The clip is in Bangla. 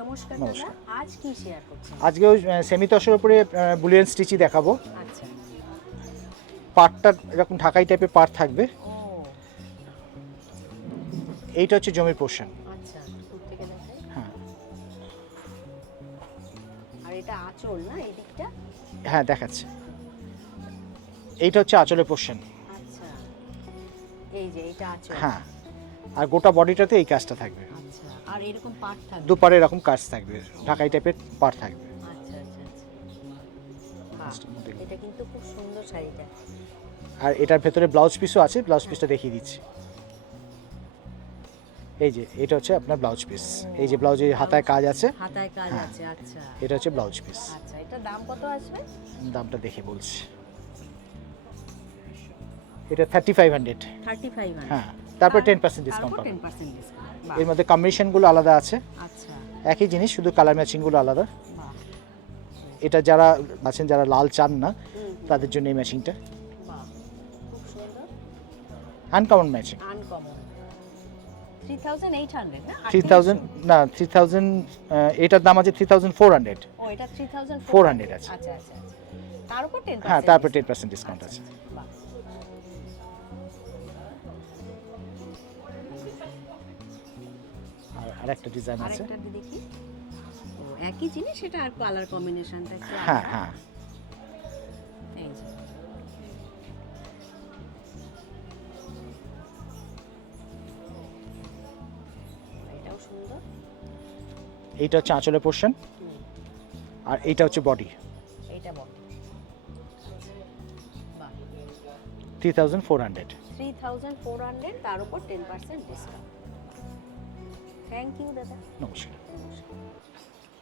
নমস্কার দাদা, আজ কি শেয়ার করছেন? আজকে ওই সেমি তসরের উপরে বুলিয়ান স্টিচই দেখাবো। আচ্ছা, পাটটা এরকম ঢাকাই টাইপের পাট থাকবে। ও এইটা হচ্ছে জমির পোর্শন। আচ্ছা, দূর থেকে দেখাই। হ্যাঁ আর এটা আঁচল না, এই দিকটা? হ্যাঁ দেখাচ্ছে। এইটা হচ্ছে আঁচলের পোর্শন। আচ্ছা, এই যে এটা আঁচল। হ্যাঁ, আর গোটা বডিটাতে এই কাজটা থাকবে। আচ্ছা, আর এরকম পাট থাকবে? দুপারে এরকম কাজ থাকবে, ঢাকাই টাইপের পাট থাকবে। আচ্ছা আচ্ছা আচ্ছা, বাহ, এটা কিন্তু খুব সুন্দর শাড়িটা। আর এটার ভেতরে ব্লাউজ পিসও আছে, ব্লাউজ পিসটা দেখিয়ে দিচ্ছি। এই যে এটা হচ্ছে আপনার ব্লাউজ পিস। এই যে ব্লাউজের হাতায় কাজ আছে, হাতায় কাজ হ্যাঁ। আছে, আচ্ছা এটা হচ্ছে ব্লাউজ পিস। আচ্ছা। এটা দাম কত আসবে? দামটা দেখে বলছি। এটা 3500। 3500। হ্যাঁ, তারপর 10% ডিসকাউন্ট তারপর পাবেন। 10% ডিসকাউন্ট। এর মধ্যে কম্বিনেশনগুলো আলাদা আছে, আচ্ছা, একই জিনিস শুধু কালার ম্যাচিংগুলো আলাদা। বাহ, এটা যারা আছেন যারা লাল চান না হুম, তাদের জন্য এই ম্যাচিংটা বাহ, খুব সুন্দর, আনকমন ম্যাচিং। আনকমন। 3800 না? 3000 না 3000, এটার দাম আছে 3400। ও, এটা 400 আছে। আচ্ছা আচ্ছা আচ্ছা। তার উপর 10%? হ্যাঁ, তারপর 10% ডিসকাউন্ট আছে। বাহ, আর আরেকটা ডিজাইন আছে। আরেকটা দেখি। ও, একই জিনিস, এটা আর কালার কম্বিনেশনটা একটু হ্যাঁ আলাদা। হ্যাঁ, এই যে। এটাও সুন্দর। এইটা হচ্ছে আঁচলের পোর্শন, হুম, আর এইটা হচ্ছে বডি। এইটা বল। বাহ, 3400। 3400, তার উপর 10% ডিসকাউন্ট। থ্যাংক ইউ দাদা। নমস্কার।